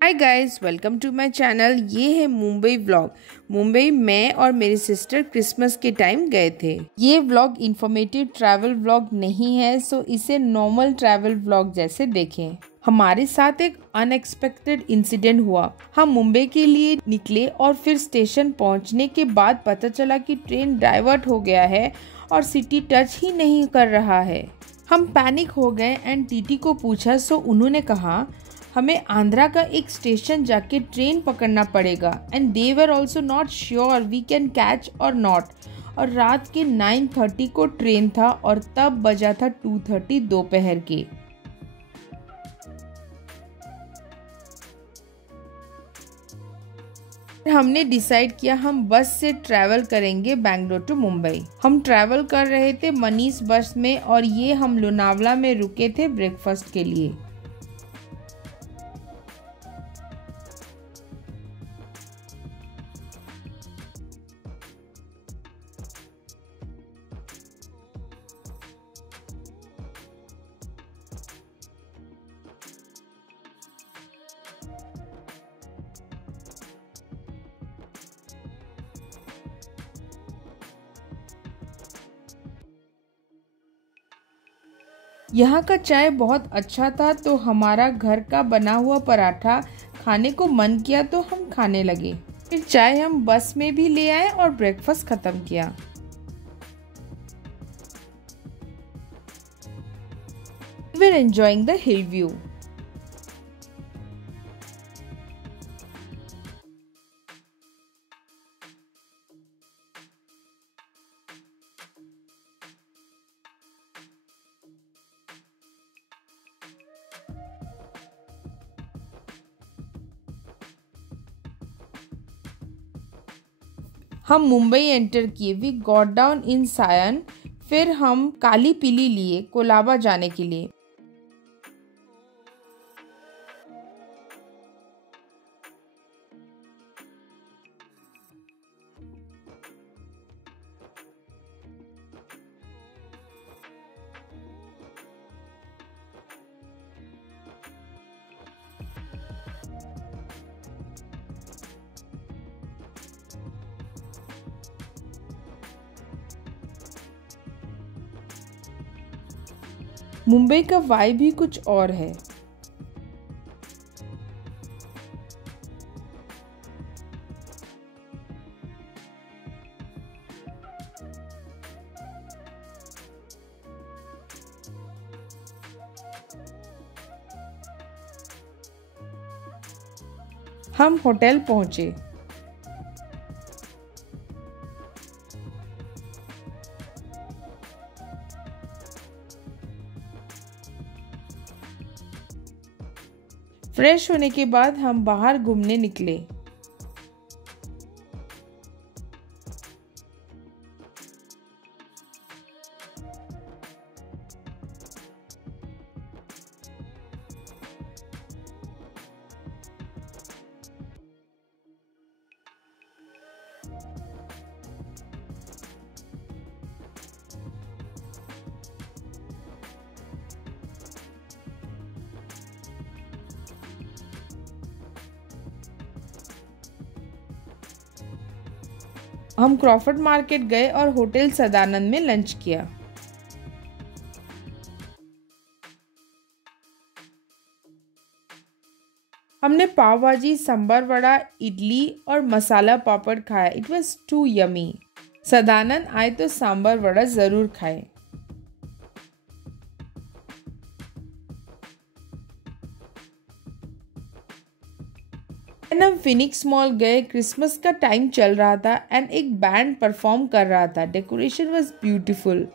Hi guys, welcome to my channel. ये है Mumbai vlog. Mumbai मैं और मेरी सिस्टर क्रिसमस के टाइम गए थे। ये व्लॉग इंफॉर्मेटिव ट्रैवल व्लॉग नहीं है, सो इसे नॉर्मल ट्रैवल व्लॉग जैसे देखें। हमारे साथ एक अनएक्सपेक्टेड इंसिडेंट हुआ। हम मुंबई के लिए निकले और फिर स्टेशन पहुंचने के बाद पता चला कि ट्रेन डाइवर्ट हो गया है और सिटी टच ही नहीं कर रहा है। हम पैनिक हो गए एंड टीटी को पूछा, सो उन्होंने कहा हमें आंध्रा का एक स्टेशन जाके ट्रेन पकड़ना पड़ेगा and they were also not sure we can catch or not. और रात के 9:30 को ट्रेन था और तब बजा था 2:30 दोपहर के। हमने डिसाइड किया हम बस से ट्रैवल करेंगे बैंगलोर टू मुंबई। हम ट्रैवल कर रहे थे मनीष बस में और ये हम लोनावला में रुके थे ब्रेकफास्ट के लिए। यहाँ का चाय बहुत अच्छा था, तो हमारा घर का बना हुआ पराठा खाने को मन किया तो हम खाने लगे। फिर चाय हम बस में भी ले आए और ब्रेकफास्ट खत्म किया। We were enjoying the hill view. हम मुंबई एंटर किए। We got down in Sion. फिर हम काली पीली लिए कोलाबा जाने के लिए। मुंबई का वाइब भी कुछ और है। हम होटल पहुंचे। फ्रेश होने के बाद हम बाहर घूमने निकले। हम क्रॉफर्ड मार्केट गए और होटल सदानंद में लंच किया। हमने पाव भाजी, सांभर वड़ा, इडली और मसाला पापड़ खाया। It was too yummy. Sadanand आए तो सांभर वड़ा जरूर खाए। हम फिनिक्स मॉल गए। क्रिसमस का टाइम चल रहा था एंड एक बैंड परफॉर्म कर रहा था। Decoration was beautiful.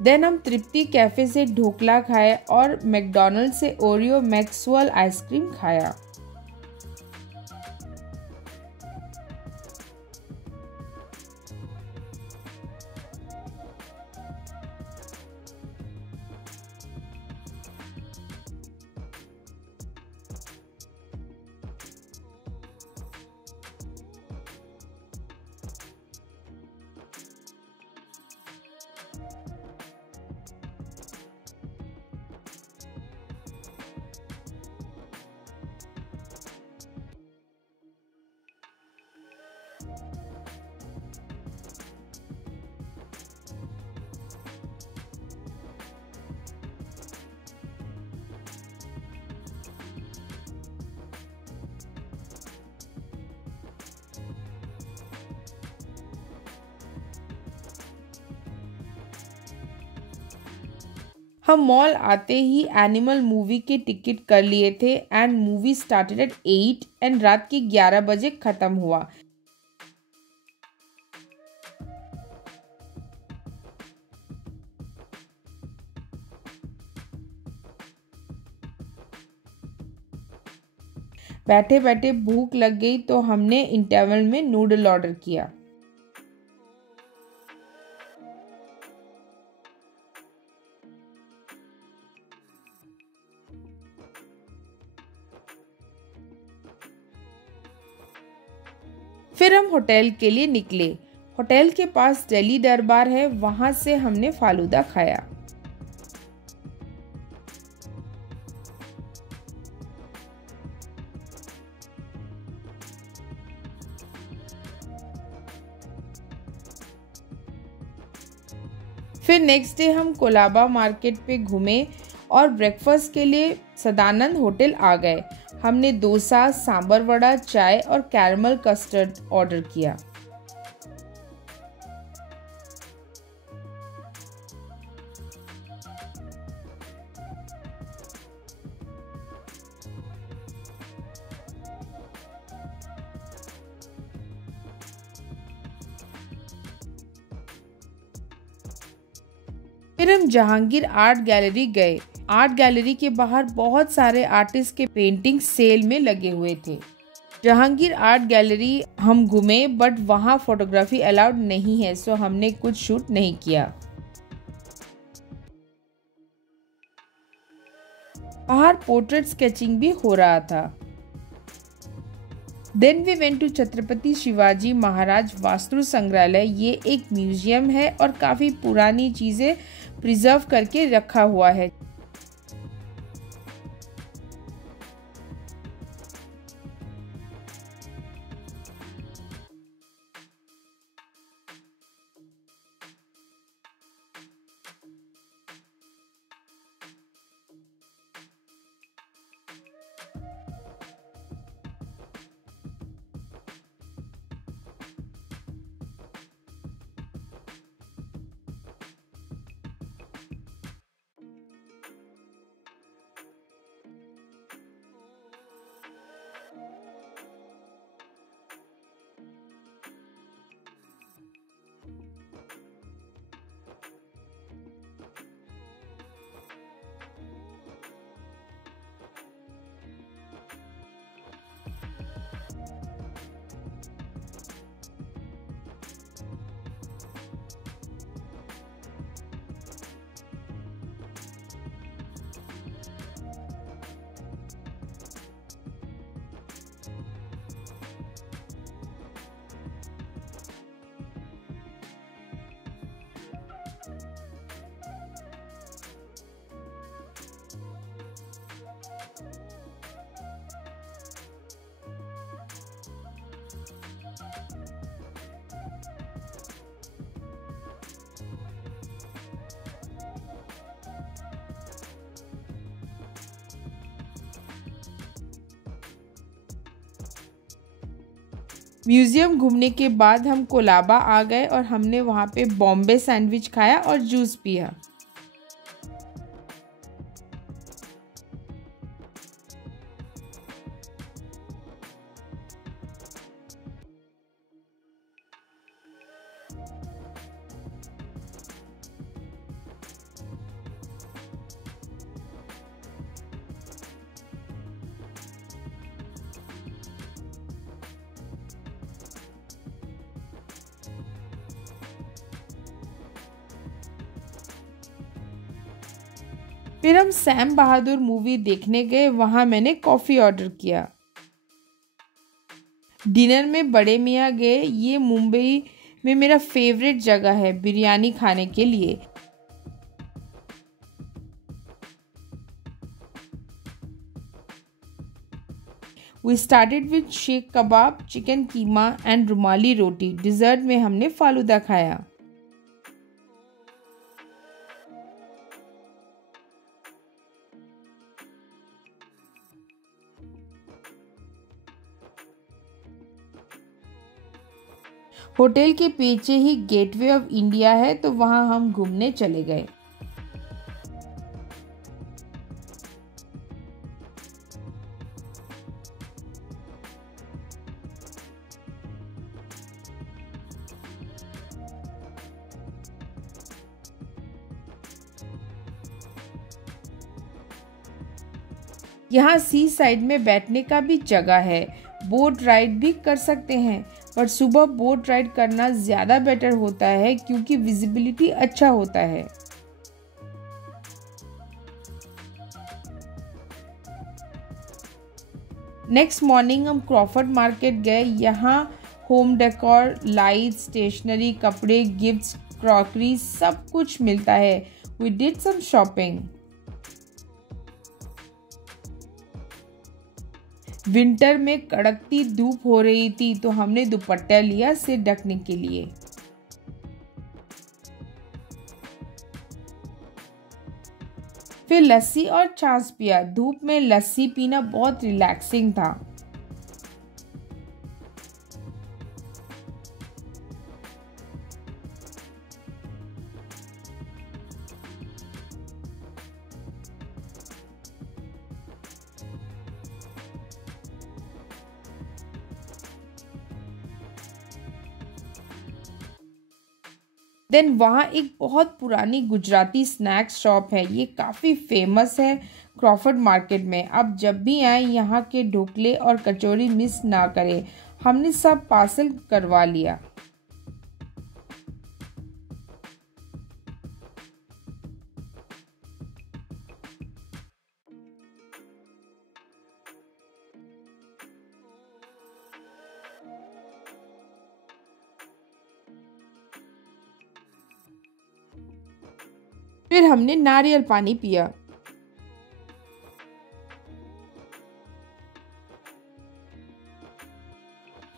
देन हम तृप्ति कैफे से ढोकला खाए और मैकडोनल्ड से ओरियो मैक्सवेल आइसक्रीम खाया। हम मॉल आते ही एनिमल मूवी के टिकट कर लिए थे and movie started at 8 and रात के 11 बजे खत्म हुआ। बैठे बैठे भूख लग गई तो हमने इंटरवल में नूडल ऑर्डर किया। फिर हम होटल के लिए निकले। होटल के पास दिल्ली दरबार है, वहां से हमने फालूदा खाया। फिर नेक्स्ट डे हम कोलाबा मार्केट पे घूमे और ब्रेकफास्ट के लिए सदानंद होटल आ गए। हमने डोसा, सांबर वड़ा, चाय और कैरमल कस्टर्ड ऑर्डर किया। फिर हम जहांगीर आर्ट गैलरी गए। आर्ट गैलरी के बाहर बहुत सारे आर्टिस्ट के पेंटिंग सेल में लगे हुए थे। जहांगीर आर्ट गैलरी हम घूमे बट वहाँ फोटोग्राफी अलाउड नहीं है, सो हमने कुछ शूट नहीं किया। बाहर पोर्ट्रेट स्केचिंग भी हो रहा था। Then we went to Chhatrapati Shivaji Maharaj Vastu Sangrahalaya. ये एक म्यूजियम है और काफी पुरानी चीजें प्रिजर्व करके रखा हुआ है। म्यूजियम घूमने के बाद हम कोलाबा आ गए और हमने वहाँ पे बॉम्बे सैंडविच खाया और जूस पिया। फिर हम सैम बहादुर मूवी देखने गए, वहाँ मैंने कॉफ़ी ऑर्डर किया। डिनर में बड़े मियाँ गए। ये मुंबई में मेरा फेवरेट जगह है बिरयानी खाने के लिए। We started with seekh kebab, chicken keema and rumali roti. Dessert में हमने फालूदा खाया। होटल के पीछे ही गेटवे ऑफ इंडिया है, तो वहाँ हम घूमने चले गए। यहाँ सी साइड में बैठने का भी जगह है, बोट राइड भी कर सकते हैं, पर सुबह बोट राइड करना ज़्यादा बेटर होता है क्योंकि विजिबिलिटी अच्छा होता है। नेक्स्ट मॉर्निंग हम क्रॉफर्ड मार्केट गए। यहाँ होम डेकोर, लाइट, स्टेशनरी, कपड़े, गिफ्ट्स, क्रॉकरी सब कुछ मिलता है। We did some shopping. Winter में कड़कती धूप हो रही थी, तो हमने दुपट्टा लिया सिर ढकने के लिए। फिर लस्सी और छाछ पिया। धूप में लस्सी पीना बहुत रिलैक्सिंग था। देन वहाँ एक बहुत पुरानी गुजराती स्नैक्स शॉप है। ये काफ़ी फेमस है क्रॉफर्ड मार्केट में। आप जब भी आए यहाँ के ढोकले और कचौरी मिस ना करें। हमने सब पार्सल करवा लिया। फिर हमने नारियल पानी पिया।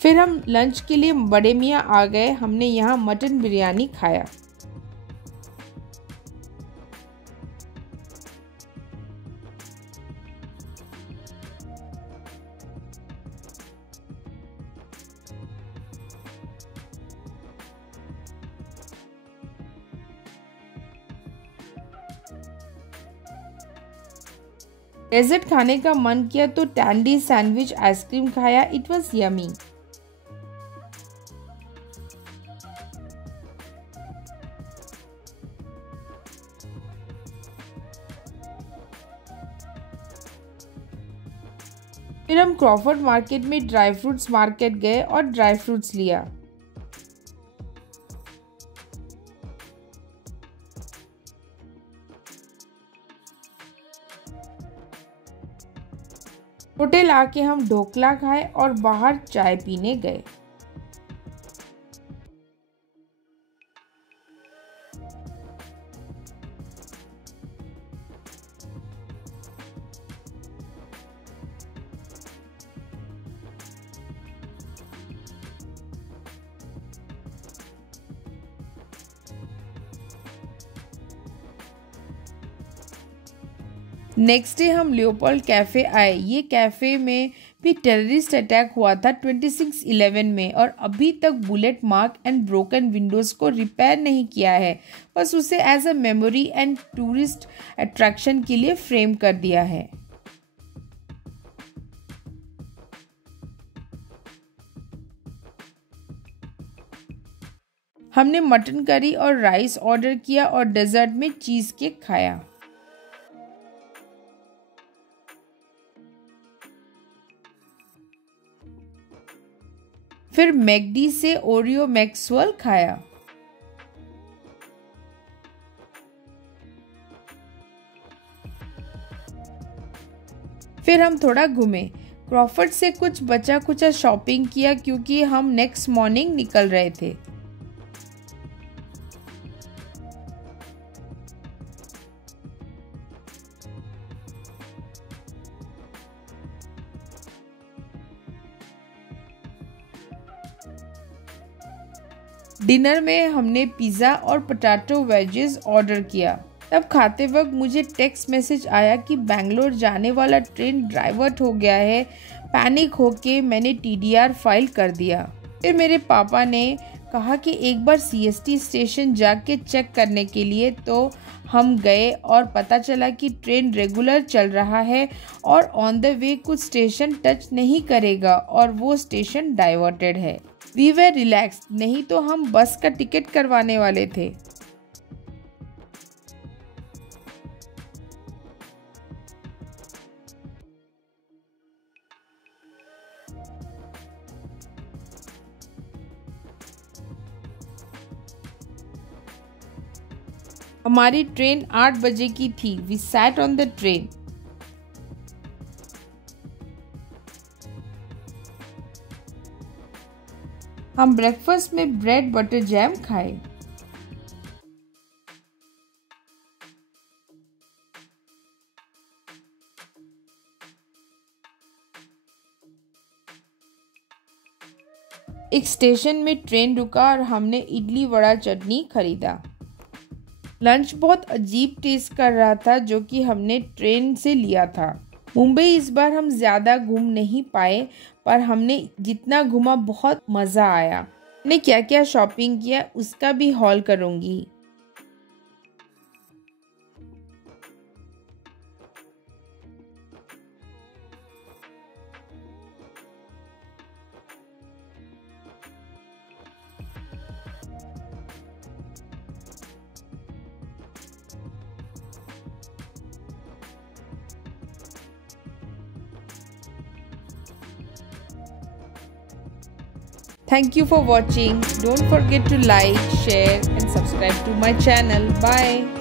फिर हम लंच के लिए बड़े मियाँ आ गए। हमने यहाँ मटन बिरयानी खाया। डेजर्ट खाने का मन किया तो टैंडी सैंडविच आइसक्रीम खाया। It was yummy. फिर हम क्रॉफर्ड मार्केट में ड्राई फ्रूट्स मार्केट गए और ड्राई फ्रूट्स लिया। होटल आके हम ढोकला खाए और बाहर चाय पीने गए। नेक्स्ट डे हम लियोपोल्ड कैफ़े आए। ये कैफ़े में भी टेररिस्ट अटैक हुआ था 26/11 में और अभी तक bullet mark and broken windows को रिपेयर नहीं किया है, बस उसे as a memory and tourist attraction के लिए फ्रेम कर दिया है। हमने मटन करी और राइस ऑर्डर किया और डेजर्ट में चीज़ केक खाया। फिर मैकडी से ओरियो मैक्सवेल खाया। फिर हम थोड़ा घूमे। क्रॉफर्ड से कुछ बचा कुचा शॉपिंग किया क्योंकि हम नेक्स्ट मॉर्निंग निकल रहे थे। डिनर में हमने पिज़्ज़ा और पोटैटो वेजेस ऑर्डर किया। तब खाते वक्त मुझे टेक्स्ट मैसेज आया कि बेंगलोर जाने वाला ट्रेन डाइवर्ट हो गया है। पैनिक होके मैंने TDR फाइल कर दिया। फिर मेरे पापा ने कहा कि एक बार CST स्टेशन जाके चेक करने के लिए, तो हम गए और पता चला कि ट्रेन रेगुलर चल रहा है और ऑन द वे कुछ स्टेशन टच नहीं करेगा और वो स्टेशन डाइवर्टेड है। वी वर रिलैक्स्ड, नहीं तो हम बस का टिकट करवाने वाले थे। हमारी ट्रेन 8 बजे की थी। We sat on the train. हम ब्रेकफास्ट में ब्रेड बटर जैम खाए। एक स्टेशन में ट्रेन रुका और हमने इडली वड़ा चटनी खरीदा। लंच बहुत अजीब टेस्ट कर रहा था जो कि हमने ट्रेन से लिया था। मुंबई इस बार हम ज़्यादा घूम नहीं पाए, पर हमने जितना घूमा बहुत मज़ा आया। मैंने क्या क्या शॉपिंग किया उसका भी हॉल करूँगी। Thank you for watching. Don't forget to like, share and subscribe to my channel. Bye.